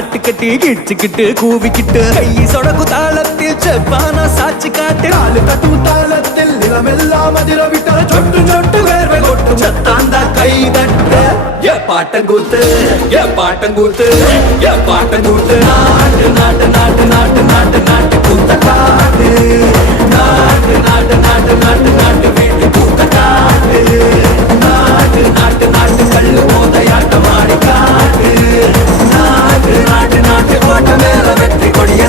காட்டுக்கட்டி கிச்சுக்கிட்டு கூவிக்கிட்டு கை சொடக்கு தாளத்தில் செப்பானா சாட்சி காட்டு காலு கட்டும் தாளத்தில் நிலமெல்லாம் அதிர விட்ட சொட்டு சொட்டு வேர்வை கொட்டும் சத்தாந்தா கை தட்டு ஏ பாட்டங்கூத்து ஏ பாட்டங்கூத்து ஏ பாட்டங்கூத்து நாட்டு நாட்டு நாட்டு